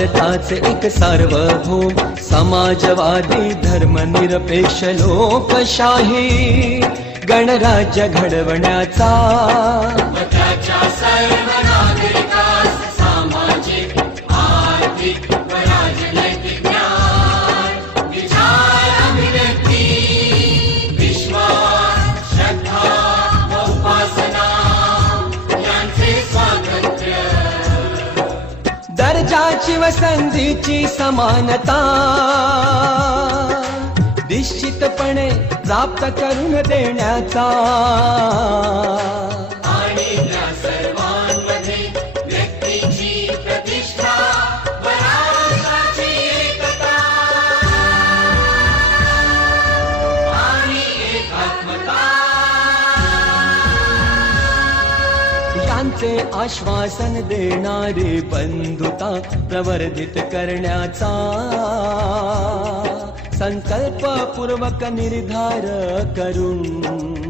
भारताचे एक सार्वभौम समाजवादी धर्मनिरपेक्ष लोकशाही गणराज्य घडवण्याचा त्याच्या सर्व नागरिकास सामाजिक आर्थिक व राजनैतिक न्याय विचार अभिव्यक्ती विश्वास श्रद्धा व उपासना यांचे स्वातंत्र्य दर्जाची व संधीची समानता निश्चितपणे प्राप्त करून देण्याचा आणि त्या सर्वांमध्ये व्यक्तीची प्रतिष्ठा व राष्ट्राची एकता आणि एकात्मता यांचे आश्वासन देणारी बंधुता प्रवर्धित करण्याचा संकल्पपूर्वक निर्धार करून